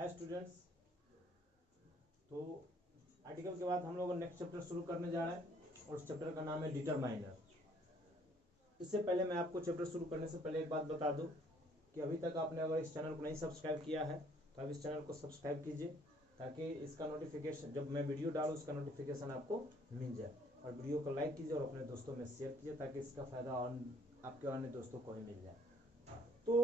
Hi students. तो article के बाद हम लोग नेक्स्ट चैप्टर शुरू करने जा रहे हैं और उस चैप्टर का नाम है डिटरमाइनर। इससे पहले मैं आपको चैप्टर शुरू करने से पहले एक बात बता दूं कि अभी तक आपने अगर इस चैनल को नहीं सब्सक्राइब किया है तो आप इस चैनल को सब्सक्राइब कीजिए ताकि इसका नोटिफिकेशन जब मैं वीडियो डालूँ उसका नोटिफिकेशन आपको मिल जाए, और वीडियो को लाइक कीजिए और अपने दोस्तों में शेयर कीजिए ताकि इसका फ़ायदा और आपके अन्य दोस्तों को ही मिल जाए। तो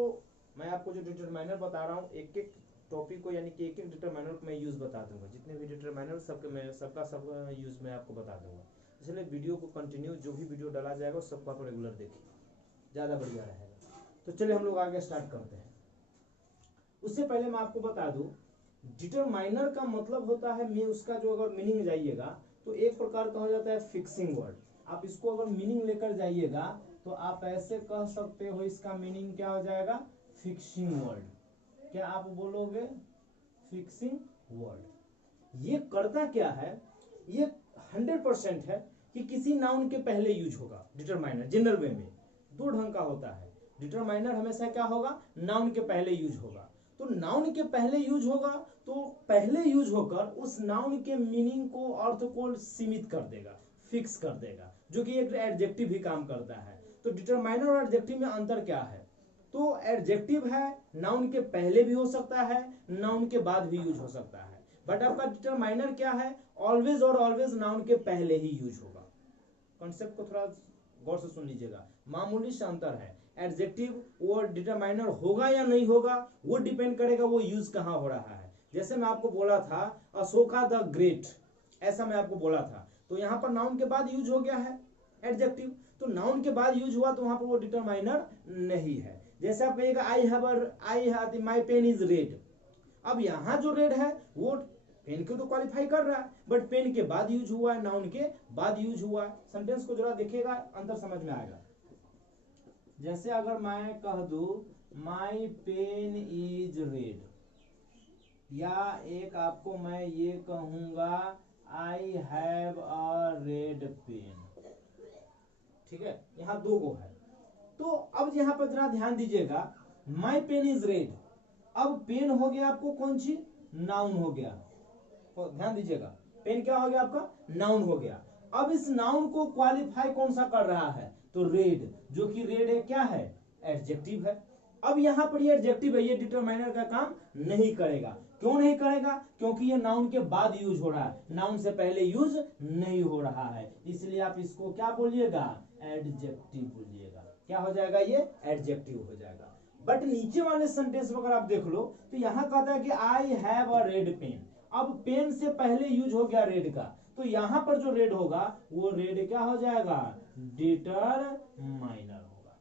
मैं आपको जो डिटरमाइनर बता रहा हूँ एक एक टॉपिक को, यानी कि एक एक डिटरमाइनर को मैं यूज़ बता दूंगा। जितने भी डिटरमाइनर सबका यूज़ मैं आपको बता दूंगा। इसलिए वीडियो को कंटिन्यू, जो भी वीडियो डाला जाएगा सबको आप रेगुलर देखिए, ज़्यादा बढ़िया रहेगा। तो चलिए हम लोग आगे स्टार्ट करते हैं। उससे पहले मैं आपको बता दूं डिटरमाइनर का मतलब होता है, मैं उसका जो अगर मीनिंग जाइएगा तो एक प्रकार का हो जाता है फिक्सिंग वर्ड। आप इसको अगर मीनिंग लेकर जाइएगा तो आप ऐसे कह सकते हो, इसका मीनिंग क्या हो जाएगा, फिक्सिंग वर्ड। क्या आप बोलोगे, फिक्सिंग वर्ड। ये करता क्या है, ये 100% है कि किसी नाउन के पहले यूज होगा डिटरमाइनर। जनरल वे में दो ढंग का होता है। डिटरमाइनर हमेशा क्या होगा, नाउन के पहले यूज होगा। तो नाउन के पहले यूज होगा तो पहले यूज होकर उस नाउन के मीनिंग को, अर्थ को सीमित कर देगा, फिक्स कर देगा, जो कि एक एडजेक्टिव भी काम करता है। तो डिटरमाइनर और एडजेक्टिव में अंतर क्या है, तो एडजेक्टिव है नाउन के पहले भी हो सकता है, नाउन के बाद भी यूज हो सकता है। बट आपका डिटरमाइनर क्या है, ऑलवेज और ऑलवेज नाउन के पहले ही यूज होगा। कॉन्सेप्ट को थोड़ा गौर से सुन लीजिएगा, मामूली सा अंतर है। एडजेक्टिव वो डिटरमाइनर होगा या नहीं होगा वो डिपेंड करेगा वो यूज कहां हो रहा है। जैसे मैं आपको बोला था अशोका द ग्रेट, ऐसा मैं आपको बोला था, तो यहां पर नाउन के बाद यूज हो गया है एडजेक्टिव, तो नाउन के बाद यूज हुआ तो वहां पर वो डिटरमाइनर नहीं है। जैसे आप कहिएगा आई माई पेन इज रेड, अब यहां जो रेड है वो पेन को तो क्वालिफाई कर रहा है, बट पेन के बाद यूज हुआ है, नाउन के बाद यूज हुआ है। सेंटेंस को जरा देखिएगा, अंतर समझ में आएगा। जैसे अगर मैं कह दू माई पेन इज रेड, या एक आपको मैं ये कहूंगा I have a red pen, ठीक है, यहां दो गो है। तो अब यहां पर जरा ध्यान दीजिएगा, माई पेन इज रेड, अब पेन हो गया आपको कौन सी, नाउन हो गया। तो ध्यान दीजिएगा, पेन क्या हो गया आपका, नाउन हो गया। अब इस नाउन को क्वालिफाई कौन सा कर रहा है, तो रेड, जो कि रेड है क्या है, एडजेक्टिव है। अब यहां पर ये एडजेक्टिव है, ये डिटरमाइनर का काम नहीं करेगा। क्यों नहीं करेगा, क्योंकि ये नाउन के बाद यूज हो रहा है, नाउन से पहले यूज नहीं हो रहा है। इसलिए आप इसको क्या बोलिएगा, एडजेक्टिव बोलिएगा। क्या हो जाएगा, ये एडजेक्टिव हो जाएगा। बट नीचे वाले सेंटेंस में अगर आप देख लो तो यहां कहता है कि I have a red pen, अब पेन से पहले यूज हो गया रेड का, तो यहां पर जो रेड होगा वो रेड क्या हो जाएगा, डिटरमाइनर होगा।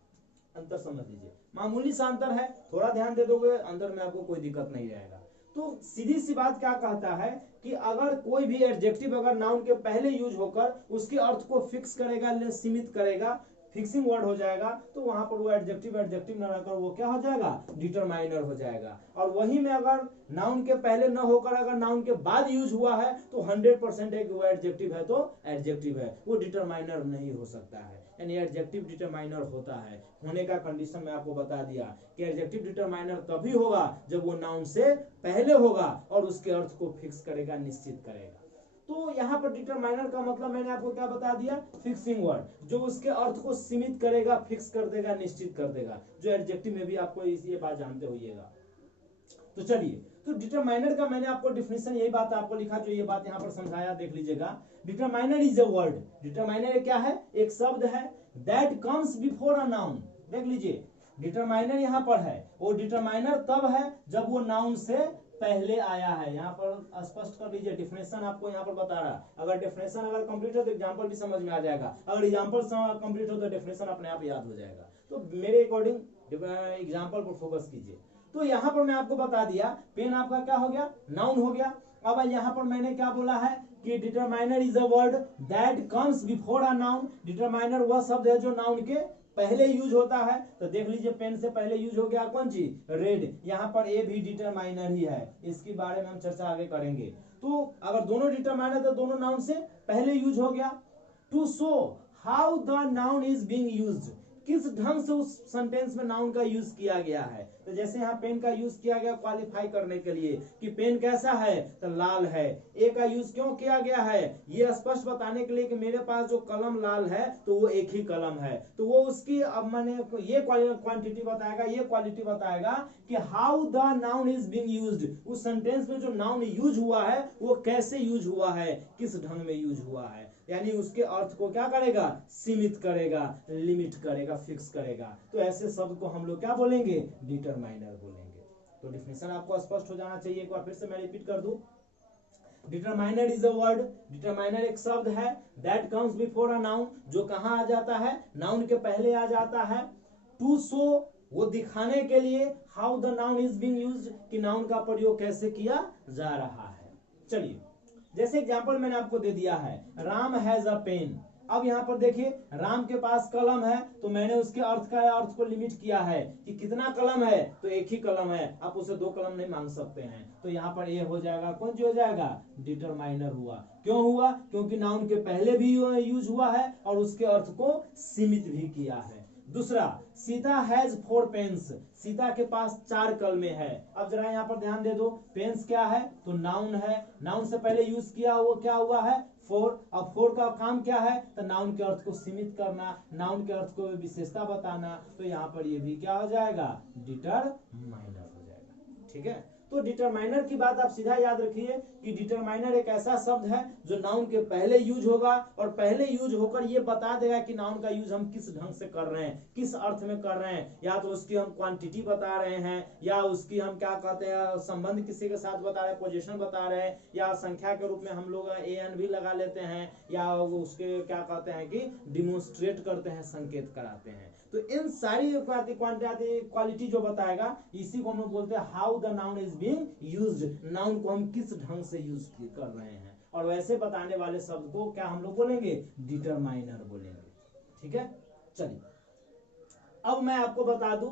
अंतर समझ लीजिए, मामूली सा अंतर है, थोड़ा ध्यान दे दोगे अंतर में आपको कोई दिक्कत नहीं रहेगा। तो सीधी सी बात क्या कहता है कि अगर कोई भी एडजेक्टिव अगर नाउन के पहले यूज होकर उसके अर्थ को फिक्स करेगा, सीमित करेगा, फिक्सिंग वर्ड हो जाएगा, तो वहां पर वो एडजेक्टिव न रहकर वो क्या हो जाएगा, डिटरमाइनर हो जाएगा। और वही में अगर नाउन के पहले न होकर अगर नाउन के बाद यूज हुआ है तो 100% है कि वो एडजेक्टिव है, तो एडजेक्टिव है, वो डिटरमाइनर नहीं हो सकता है। यानी एडजेक्टिव डिटरमाइनर होता है, होने का कंडीशन मैं आपको बता दिया कि एडजेक्टिव डिटरमाइनर तभी होगा जब वो नाउन से पहले होगा और उसके अर्थ को फिक्स करेगा, निश्चित करेगा। तो यहां पर डिटरमाइनर का मतलब मैंने आपको क्या बता दिया, फिक्सिंग वर्ड, जो उसके अर्थ को सीमित करेगा, फिक्स कर देगा, निश्चित कर देगा, जो एडजेक्टिव में भी आपको ये बात जानते होइएगा। तो चलिए, तो डिटरमाइनर का मैंने आपको डिफिनेशन यही बात आपको लिखा, जो ये बात यहां पर समझाया, देख लीजिएगा। Determiner is a word, determiner क्या है, एक शब्द है, that comes before a noun. देख लीजिए, डिटरमाइनर यहां पर है, वो डिटरमाइनर तब है जब वो नाउन से पहले आया है। यहाँ पर स्पष्ट कर लीजिए, डिफिनेशन आपको यहाँ पर बता रहा है। अगर डिफिनेशन अगर कंप्लीट हो तो एग्जांपल भी समझ में आ जाएगा, अगर एग्जांपल कंप्लीट हो तो डिफिनेशन अपने आप याद हो जाएगा। तो मेरे अकॉर्डिंग एग्जांपल पर फोकस कीजिए। तो यहाँ पर मैं आपको बता दिया, पेन आपका क्या हो गया, नाउन हो गया। अब यहाँ पर मैंने क्या बोला है कि determiner is a word that comes before a noun. Determiner वह शब्द है जो नाउन के पहले यूज होता है। तो देख लीजिए, पेन से पहले यूज हो गया कौन सी, रेड। यहाँ पर ए भी डिटरमाइनर ही है, इसके बारे में हम चर्चा आगे करेंगे। तो अगर दोनों डिटरमाइनर तो दोनों नाउन से पहले यूज हो गया। To show how the noun is being used, किस ढंग से उस सेंटेंस में नाउन का यूज किया गया है। तो जैसे यहाँ पेन का यूज किया गया क्वालिफाई करने के लिए कि पेन कैसा है, तो लाल है। ए का यूज क्यों किया गया है, ये स्पष्ट बताने के लिए कि मेरे पास जो कलम लाल है तो वो एक ही कलम है। तो वो उसकी अब मैंने ये क्वांटिटी बताएगा, ये क्वालिटी बताएगा कि how the noun is being used, उस सेंटेंस में जो नाउन यूज हुआ है वो कैसे यूज हुआ है, किस ढंग में यूज हुआ है। यानी उसके अर्थ को क्या करेगा, सीमित करेगा, लिमिट करेगा, फिक्स करेगा। तो ऐसे शब्द को हम लोग क्या बोलेंगे, डिटरमाइनर बोलेंगे। तो डिफिनेशन आपको स्पष्ट हो जाना चाहिए। एक बार फिर से मैं रिपीट कर दूं, determiner is a word, determiner एक शब्द है that comes before a noun, जो कहां आ जाता है, नाउन के पहले आ जाता है। टू शो, वो दिखाने के लिए, how the noun is being used, कि नाउन का प्रयोग कैसे किया जा रहा है। चलिए, जैसे एग्जांपल मैंने आपको दे दिया है, राम हैज अ पेन। अब यहां पर देखिए, राम के पास कलम है, तो मैंने उसके अर्थ को लिमिट किया है कि कितना कलम है, तो एक ही कलम है, आप उसे दो कलम नहीं मांग सकते हैं। तो यहाँ पर ये हो जाएगा, कौन सी हो जाएगा, डिटरमाइनर हुआ। क्यों हुआ, क्योंकि नाउन के पहले भी यूज हुआ है और उसके अर्थ को सीमित भी किया है। दूसरा, सीता हैज 4 पेन्स, सीता के पास 4 कलमे है। अब जरा यहाँ पर ध्यान दे दो, पेन्स क्या है, तो नाउन है, नाउन से पहले यूज किया हुआ क्या हुआ है, 4। अब 4 का काम क्या है, तो नाउन के अर्थ को सीमित करना, नाउन के अर्थ को विशेषता बताना। तो यहाँ पर ये भी क्या हो जाएगा, डिटरमाइनर हो जाएगा। ठीक है, तो डिटरमाइनर की बात आप सीधा याद रखिए कि डिटरमाइनर एक ऐसा शब्द है जो नाउन के पहले यूज होगा और पहले यूज होकर ये बता देगा कि नाउन का यूज हम किस ढंग से कर रहे हैं, किस अर्थ में कर रहे हैं। या तो उसकी हम क्वांटिटी बता रहे हैं, या उसकी हम क्या कहते हैं, संबंध किसी के साथ बता रहे हैं, पोजीशन बता रहे हैं, या संख्या के रूप में हम लोग एन भी लगा लेते हैं, या उसके क्या कहते हैं कि डिमोन्स्ट्रेट करते हैं, संकेत कराते हैं। तो इन सारी क्वालिटी जो बताएगा, इसी को हम लोग बोलते हैं how the noun is being used, noun को हम किस ढंग से यूज कर रहे हैं। और वैसे बताने वाले शब्द को क्या हम लोग बोलेंगे, डिटरमाइनर बोलेंगे। ठीक है, चलिए अब मैं आपको बता दूं,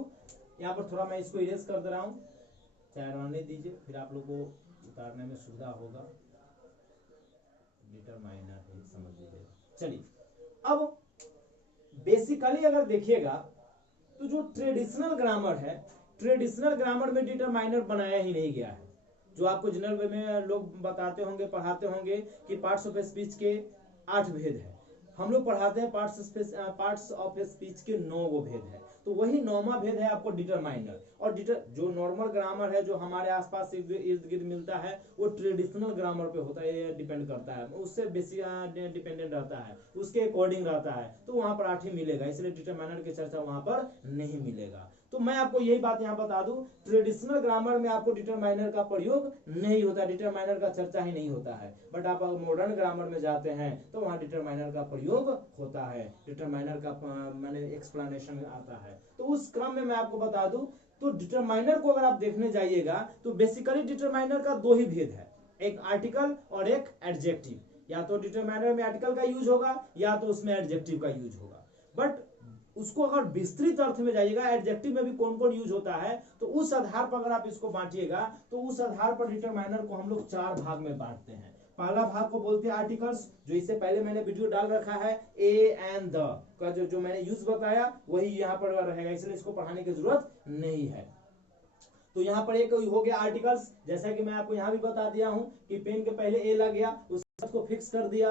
यहाँ पर थोड़ा मैं इसको इरेज कर दे रहा हूं, चाहे रहने दीजिए, फिर आप लोग को उतारने में सुविधा होगा। डिटरमाइनर है, समझ लीजिए। चलिए, अब बेसिकली अगर देखिएगा तो जो ट्रेडिशनल ग्रामर है, ट्रेडिशनल ग्रामर में डिटरमाइनर बनाया ही नहीं गया है। जो आपको जनरल वे में लोग बताते होंगे, पढ़ाते होंगे कि पार्ट्स ऑफ स्पीच के 8 भेद है, हम लोग पढ़ाते हैं पार्ट्स ऑफ स्पीच के 9 गो भेद है। तो वही 9वां भेद है आपको डिटरमाइनर। और जो नॉर्मल ग्रामर है जो हमारे आसपास इर्द गिर्द मिलता है, वो ट्रेडिशनल ग्रामर पे होता है, डिपेंड करता है, उससे बेसी डिपेंडेंट रहता है, उसके अकॉर्डिंग रहता है। तो वहां पर 8 ही मिलेगा, इसलिए डिटरमाइनर की चर्चा वहां पर नहीं मिलेगा। तो मैं आपको यही बात यहाँ बता दूं, ट्रेडिशनल ग्रामर में आपको डिटरमाइनर का प्रयोग नहीं होता, डिटरमाइनर का चर्चा ही नहीं होता है। बट आप मॉडर्न ग्रामर में जाते हैं तो वहां डिटरमाइनर का प्रयोग होता है, डिटरमाइनर का मैंने एक्सप्लेनेशन आता है। तो उस क्रम में मैं आपको बता दूं, तो डिटरमाइनर को अगर आप देखने जाइएगा तो बेसिकली डिटरमाइनर का 2 ही भेद है, एक आर्टिकल और एक एडजेक्टिव। या तो डिटरमाइनर में आर्टिकल का यूज होगा, या तो उसमें एडजेक्टिव का यूज होगा। बट उसको अगर विस्तृत अर्थ में जाइएगा, एडजेक्टिव में भी कौन कौन यूज होता है, तो उस आधार पर अगर आप इसको बांटिएगा, तो उस आधार पर डिटरमाइनर को हम लोग 4 भाग में बांटते हैं। पहला भाग को बोलते हैं आर्टिकल्स, जो इससे पहले मैंने वीडियो डाल रखा है, ए एंड द का जो मैंने यूज बताया वही यहाँ पर रहेगा, इसलिए इसको पढ़ाने की जरूरत नहीं है। तो यहाँ पर एक हो गया आर्टिकल्स, जैसा कि मैं आपको यहाँ भी बता दिया हूं कि पेन के पहले ए लग गया, उसको फिक्स कर दिया,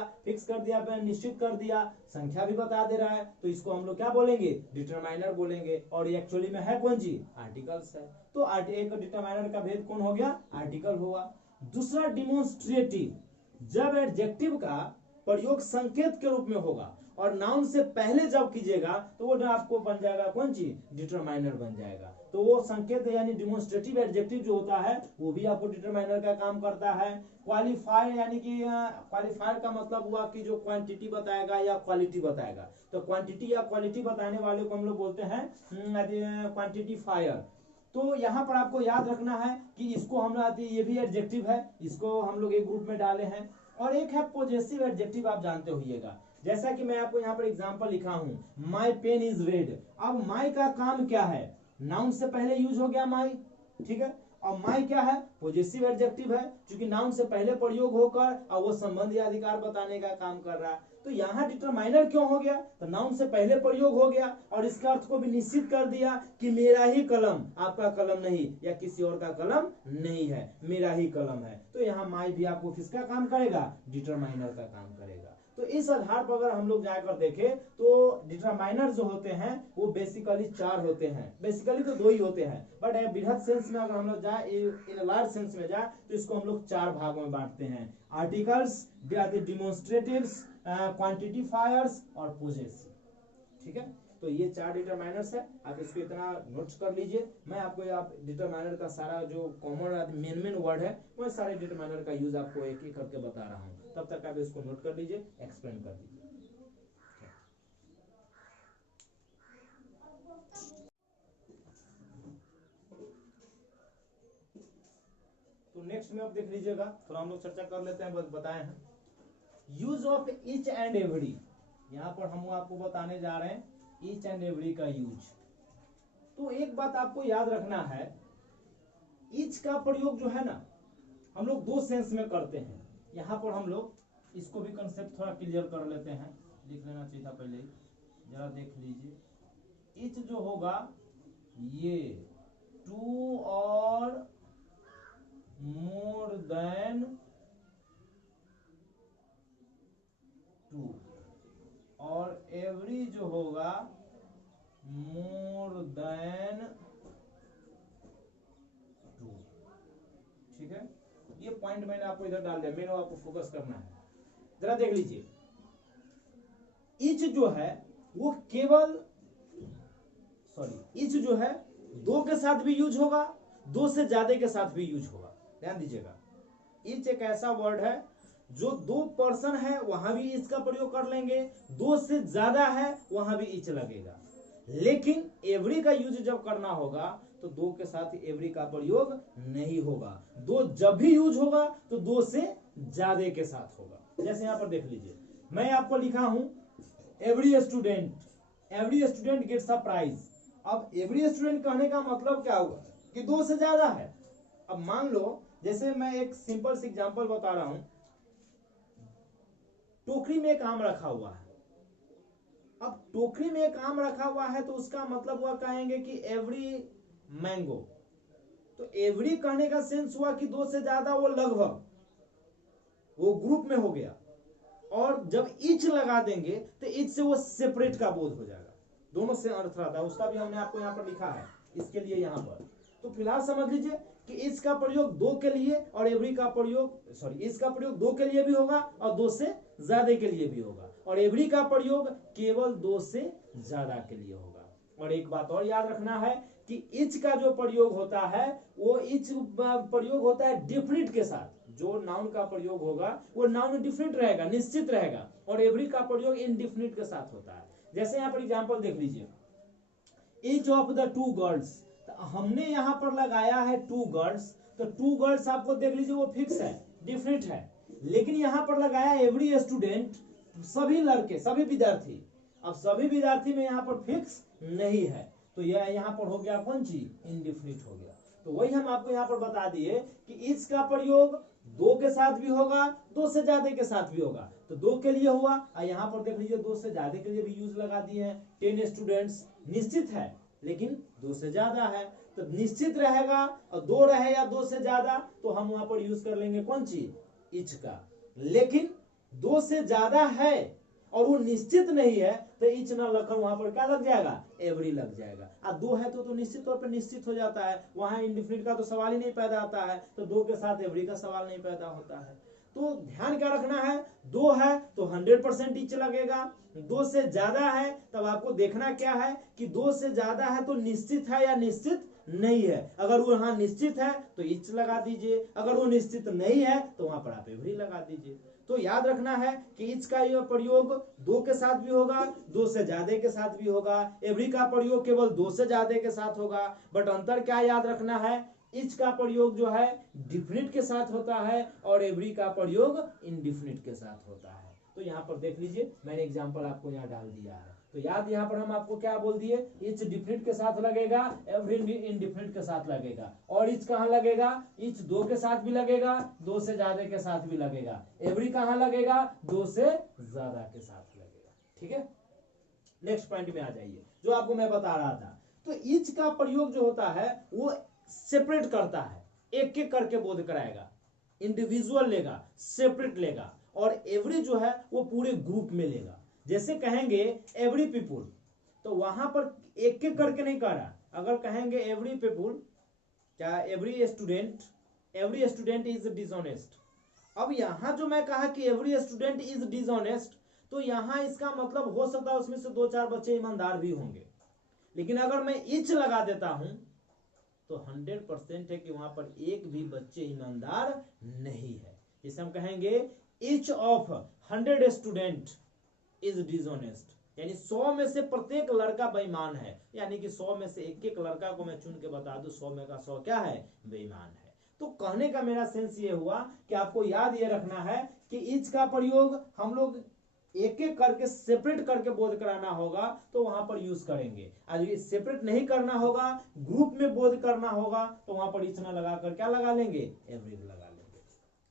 निश्चित कर दिया, संख्या भी बता दे रहा है, तो इसको हम लोग क्या बोलेंगे, डिटरमाइनर बोलेंगे। और एक्चुअली में है कौन चीज, आर्टिकल्स है। तो एक डिटरमाइनर का भेद कौन हो गया, आर्टिकल हुआ। दूसरा डिमोन्स्ट्रेटिव, जब एडजेक्टिव का प्रयोग संकेत के रूप में होगा और नाउन से पहले जब कीजिएगा तो वो आपको बन जाएगा कौन चीज, डिटरमाइनर बन जाएगा। तो वो संकेत यानी डिमोन्स्ट्रेटिव एडजेक्टिव जो होता है वो भी आपको डिटरमाइनर का काम करता है। क्वालिफायर, यानी कि क्वालिफायर का मतलब हुआ कि जो क्वांटिटी बताएगा या क्वालिटी बताएगा। तो क्वांटिटी या क्वालिटी बताने वाले को हम लोग बोलते हैं क्वांटिटीफायर। तो यहाँ पर आपको याद रखना है कि इसको हम ये भी एडजेक्टिव है, इसको हम लोग एक ग्रुप में डाले हैं। और एक है पॉजेसिव एडजेक्टिव, आप जानते होइएगा, जैसा कि मैं आपको यहाँ पर एग्जांपल लिखा हूं, माई पेन इज रेड। अब माई का काम क्या है, नाउन से पहले यूज हो गया माई, ठीक है, और माई क्या है, पॉजेसिव एडजेक्टिव है, क्योंकि नाउन से पहले प्रयोग होकर और वो संबंध या अधिकार बताने का काम कर रहा है। तो यहाँ डिटरमाइनर क्यों हो गया, तो नाउन से पहले प्रयोग हो गया और इसका अर्थ को भी निश्चित कर दिया कि मेरा ही कलम, आपका कलम नहीं या किसी और का कलम नहीं है, मेरा ही कलम है। तो यहाँ माई भी आपको किसका काम करेगा, डिटरमाइनर का काम करेगा। तो इस आधार पर अगर हम लोग जाकर देखें तो डिटरमाइनर जो होते हैं वो बेसिकली 4 होते हैं, बेसिकली तो 2 ही होते हैं, बट बृहद सेंस में अगर हम लोग जाए, इन लार्ज सेंस में जाए तो इसको हम लोग 4 भागों में बांटते हैं, आर्टिकल्स, डिमोन्स्ट्रेटिव्स, क्वांटिफायर्स और पोजेसिव। ठीक है, तो ये 4 डिटरमाइनर्स है, आप इसको इतना नोट्स कर लीजिए। मैं आपको आप डिटरमाइनर का सारा जो कॉमन मेन वर्ड है वो सारे डिटरमाइनर का यूज आपको एक एक करके बता रहा हूँ, तब तक आप इसको नोट कर लीजिए, एक्सप्लेन कर लीजिए। तो नेक्स्ट में आप देख लीजिएगा, थोड़ा हम लोग चर्चा कर लेते हैं, बताए हैं use of each and every. यहाँ पर हम आपको बताने जा रहे हैं ईच एंड एवरी का यूज। तो एक बात आपको याद रखना है, ईच का प्रयोग जो है ना हम लोग 2 सेंस में करते हैं। यहाँ पर हम लोग इसको भी कंसेप्ट थोड़ा क्लियर कर लेते हैं, लिख लेना चाहिए था पहले ही, जरा देख लीजिए। ईच जो होगा ये 2 और मोर देन 2, और एवरी जो होगा मोर देन 2। ठीक है, ये पॉइंट मैंने आपको इधर डाल दिया, मैंने आपको फोकस करना है। जरा देख लीजिए, ईच जो है वो केवल ईच जो है 2 के साथ भी यूज होगा, 2 से ज्यादा के साथ भी यूज होगा। ध्यान दीजिएगा, ईच एक ऐसा वर्ड है जो 2 पर्सन है वहां भी ईच का प्रयोग कर लेंगे, 2 से ज्यादा है वहां भी ईच लगेगा। लेकिन एवरी का यूज जब करना होगा तो 2 के साथ एवरी का प्रयोग नहीं होगा, 2 जब भी यूज होगा तो 2 से ज्यादा के साथ होगा। जैसे यहां पर देख लीजिए, मैं आपको लिखा हूं every student gets a prize. अब एवरी स्टूडेंट कहने का मतलब क्या होगा कि 2 से ज्यादा है। अब मान लो, जैसे मैं एक सिंपल सी एग्जांपल बता रहा हूं, टोकरी में एक आम रखा हुआ है। अब टोकरी में एक आम रखा हुआ है तो उसका मतलब हुआ कहेंगे कि एवरी मैंगो। तो एवरी कहने का सेंस हुआ कि 2 से ज्यादा, वो लगभग, वो ग्रुप में हो गया। और जब ईच लगा देंगे तो ईच से वो सेपरेट का बोध हो जाएगा, दोनों से अर्थ रहता है, उसका भी हमने आपको यहाँ पर लिखा है इसके लिए यहाँ पर। तो फिलहाल समझ लीजिए कि ईच का प्रयोग 2 के लिए और एवरी का प्रयोग ईच का प्रयोग 2 के लिए भी होगा और 2 से ज्यादा के लिए भी होगा, और एवरी का प्रयोग केवल 2 से ज्यादा के लिए होगा। और एक बात और याद रखना है कि ईच का जो प्रयोग होता है वो ईच प्रयोग होता है डिफरेंट के साथ। जो नाउन का प्रयोग होगा वो नाउन डिफरेंट रहेगा, निश्चित रहेगा, और एवरी का प्रयोग इनडिफिनिट के साथ होता है। जैसे यहाँ पर एग्जांपल देख लीजिए, ईच ऑफ द 2 गर्ल्स, हमने यहाँ पर लगाया है 2 गर्ल्स, तो 2 गर्ल्स आपको देख लीजिए वो फिक्स है, डिफरेंट है। लेकिन यहाँ पर लगाया एवरी स्टूडेंट, सभी लड़के, सभी विद्यार्थी। अब सभी विद्यार्थी में यहाँ पर फिक्स नहीं है, तो यह यहाँ पर हो गया कौन चीज, इनडिफिनिट हो गया। तो वही हम आपको यहाँ पर बता दिए कि ईच का प्रयोग 2 के साथ भी होगा, 2 से ज्यादा के साथ भी होगा। तो 2 के लिए हुआ, और यहाँ पर देख लीजिए 2 से ज्यादा के लिए भी यूज लगा दिए हैं। 10 स्टूडेंट्स निश्चित है, लेकिन 2 से ज्यादा है, तो निश्चित रहेगा, और 2 रहे या 2 से ज्यादा तो हम वहां पर यूज कर लेंगे कौन चीज, ईच का। लेकिन 2 से ज्यादा है और वो निश्चित नहीं है तो ईच ना लखन वहां पर क्या लग जाएगा, एवरी लग जाएगा। और 2 है तो निश्चित तौर पर निश्चित हो जाता है, वहां इंडिफिनिट का तो सवाल ही नहीं पैदा होता है, तो 2 के साथ एवरी का सवाल नहीं पैदा होता है। तो ध्यान क्या रखना है, 2 है तो 100% ईच लगेगा, 2 से ज्यादा है तब आपको देखना क्या है कि 2 से ज्यादा है तो निश्चित है या निश्चित नहीं है। अगर वो वहां निश्चित है तो ईच लगा दीजिए, अगर वो निश्चित नहीं है तो वहां पर आप एवरी लगा दीजिए। तो याद रखना है कि ईच का यह प्रयोग 2 के साथ भी होगा, 2 से ज्यादा के साथ भी होगा, एवरी का प्रयोग केवल 2 से ज्यादा के साथ होगा। बट अंतर क्या याद रखना है, ईच का प्रयोग जो है डिफिनिट के साथ होता है और एवरी का प्रयोग इनडिफिनिट के साथ होता है। तो यहाँ पर देख लीजिए, मैंने एग्जांपल आपको यहाँ डाल दिया है। तो याद यहाँ पर हम आपको क्या बोल दिए, इच डिफिनिट के साथ लगेगा, एवरी इनडिफिनिट के साथ लगेगा। और इच कहाँ लगेगा, इच दो के साथ भी लगेगा, दो से ज्यादा के साथ भी लगेगा। एवरी कहाँ लगेगा, दो से ज्यादा के साथ लगेगा। ठीक है, नेक्स्ट पॉइंट में आ जाइए जो आपको मैं बता रहा था। तो इच का प्रयोग जो होता है वो सेपरेट करता है, एक एक करके बोध कराएगा, इंडिविजुअल लेगा, सेपरेट लेगा। और एवरी जो है वो पूरे ग्रुप में लेगा। जैसे कहेंगे एवरी पीपुल, तो वहां पर एक एक करके नहीं कह रहा। अगर कहेंगे एवरी पीपुल, क्या एवरी स्टूडेंट इज डिसऑनेस्ट। अब यहां जो मैं कहा कि एवरी स्टूडेंट इज डिसऑनेस्ट, तो यहां इसका मतलब हो सकता है उसमें से 2-4 बच्चे ईमानदार भी होंगे। लेकिन अगर मैं इच लगा देता हूं तो 100% है कि वहां पर एक भी बच्चे ईमानदार नहीं है। जैसे हम कहेंगे each of 100 student is dishonest, यानी 100 में से प्रत्येक लड़का बेईमान है। यानी कि 100 में से एक एक लड़का को मैं चुन के बता दूं 100 में का 100 क्या है, बेईमान है। तो कहने का मेरा सेंस ये हुआ कि आपको याद ये रखना है कि इच का प्रयोग हम लोग एक एक करके सेपरेट करके बोध कराना होगा तो वहां पर यूज करेंगे। अगर सेपरेट नहीं करना होगा, ग्रुप में बोध करना होगा, तो वहां पर इच ना लगा कर क्या लगा लेंगे, एवरी लगा लेंगे।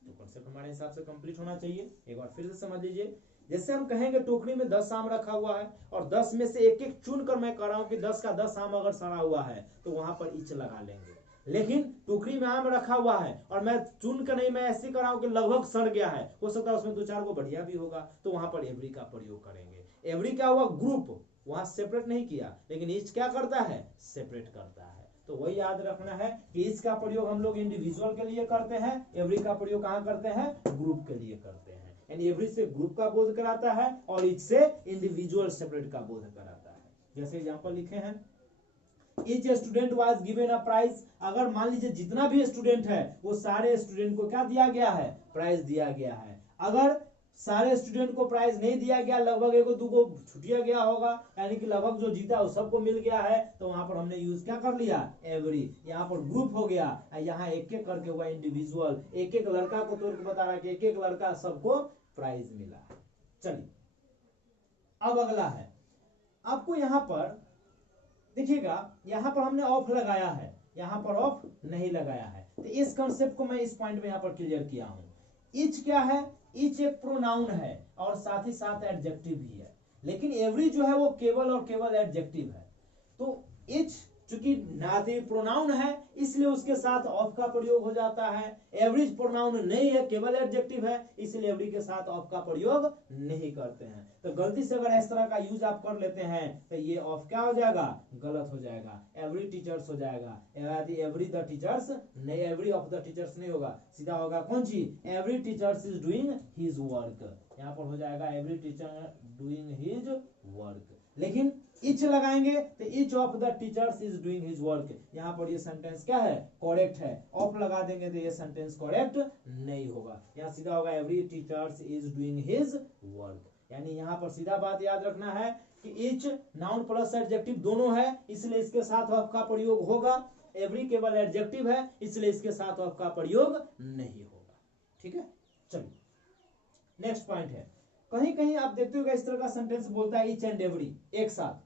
तो कॉन्सेप्ट हमारे हिसाब से कंप्लीट होना चाहिए। एक बार फिर से समझ लीजिए। जैसे हम कहेंगे टोकरी में 10 आम रखा हुआ है और 10 में से एक एक चुन कर मैं कह रहा हूं कि 10 का 10 आम अगर सड़ा हुआ है तो वहां पर इच लगा लेंगे। लेकिन टोकरी में आम रखा हुआ है और मैं चुन कर नहीं, मैं ऐसे कर रहा हूं कि लगभग सड़ गया है, हो सकता है उसमें 2-4 को बढ़िया भी होगा, तो वहां पर एवरी का प्रयोग करेंगे। एवरी क्या हुआ, ग्रुप, वहां सेपरेट नहीं किया, लेकिन इच क्या करता है, सेपरेट करता है। तो वही याद रखना है कि इच का प्रयोग हम लोग इंडिविजुअल के लिए करते हैं, एवरी का प्रयोग कहां करते हैं, ग्रुप के लिए करते हैं। यानी एवरी से ग्रुप का बोध कराता है और इच से इंडिविजुअल सेपरेट का बोध कराता है। जैसे एग्जांपल लिखे हैं, Each student was given a prize। अगर मान लीजिए जितना भी स्टूडेंट है वो सारे स्टूडेंट को क्या दिया गया है, प्राइज दिया गया है। अगर सारे स्टूडेंट को प्राइज नहीं दिया गया, लगभग एक दो को छुटिया गया होगा, यानी कि लगभग जो जीता वो सबको मिल गया है, तो वहां पर हमने यूज क्या कर लिया, एवरी। यहाँ पर ग्रुप हो गया, यहाँ एक एक करके हुआ इंडिविजुअल, एक एक लड़का को तोड़ के बता रहा है कि एक एक लड़का सबको प्राइज मिला। चलिए अब अगला है, आपको यहाँ पर देखिएगा, यहां पर हमने ऑफ लगाया है, यहां पर ऑफ नहीं लगाया है। तो इस कंसेप्ट को मैं इस पॉइंट में यहां पर क्लियर किया हूं। इच क्या है, इच एक प्रोनाउन है और साथ ही साथ एडजेक्टिव भी है। लेकिन एवरी जो है वो केवल और केवल एडजेक्टिव है। तो इच चूंकि नाती प्रोनाउन है इसलिए उसके साथ ऑफ का प्रयोग हो जाता है। एवरेज प्रोनाउन नहीं है, केवल एडजेक्टिव है, इसलिए एवरी के साथ ऑफ का प्रयोग नहीं करते हैं। तो गलती से अगर इस तरह का यूज आप कर लेते हैं तो ये ऑफ क्या हो जाएगा, गलत हो जाएगा, एवरी टीचर्स हो जाएगा। एवरी द टीचर्स नहीं, एवरी ऑफ द टीचर्स नहीं होगा, सीधा होगा कौन चीज, every teachers is doing his work. यहाँ पर हो जाएगा every teacher doing his work. लेकिन इच लगाएंगे तो each of the teachers is doing his work, यहाँ पर ये सेंटेंस क्या है, करेक्ट है। ऑफ लगा देंगे तो ये सेंटेंस करेक्ट नहीं होगा, यहाँ सीधा होगा every teachers is doing his work. यानी यहाँ पर सीधा बात याद रखना है कि इच नाउन प्लस एडजेक्टिव दोनों है, इसलिए इसके साथ ऑफ का प्रयोग होगा। एवरी केवल एडजेक्टिव है, इसलिए इसके साथ ऑफ का प्रयोग नहीं होगा। ठीक है, चलिए नेक्स्ट पॉइंट है, कहीं कहीं आप देखते हो इस तरह का सेंटेंस बोलता है इच एंड एवरी एक साथ।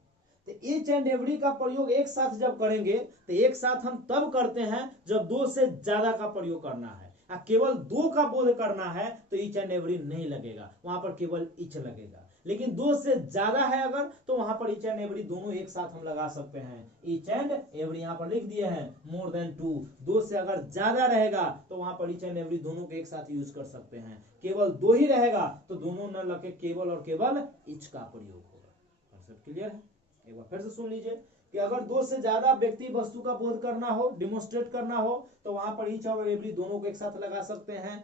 तो इच एंड एवरी का प्रयोग एक साथ जब करेंगे तो एक साथ हम तब करते हैं जब दो से ज्यादा का प्रयोग करना है। केवल दो का बोध करना है तो इच एंड एवरी नहीं लगेगा, वहां पर केवल इच लगेगा। लेकिन दो से ज्यादा है अगर, तो वहां पर इच एंड एवरी दोनों एक साथ हम लगा सकते हैं। इच एंड एवरी यहाँ पर लिख दिए हैं, मोर देन 2। दो से अगर ज्यादा रहेगा तो वहां पर इच एंड एवरी दोनों को एक साथ यूज कर सकते हैं। केवल दो ही रहेगा तो दोनों न लगे, केवल और केवल इच का प्रयोग होगा। कॉन्सेप्ट क्लियर है? एक बार फिर से सुन लीजिए कि अगर दो से ज्यादा व्यक्ति वस्तु का बोध करना हो, डिमोन्स्ट्रेट करना हो, तो वहां पर इच और एवरी दोनों को एक साथ लगा सकते हैं।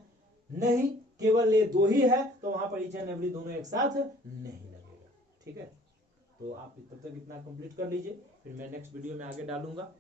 नहीं, केवल ये दो ही है तो वहां पर इच एंड एवरी दोनों एक साथ नहीं लगेगा। ठीक है, तो आप तब तक इतना कंप्लीट कर लीजिए, फिर मैं नेक्स्ट वीडियो में आगे डालूंगा।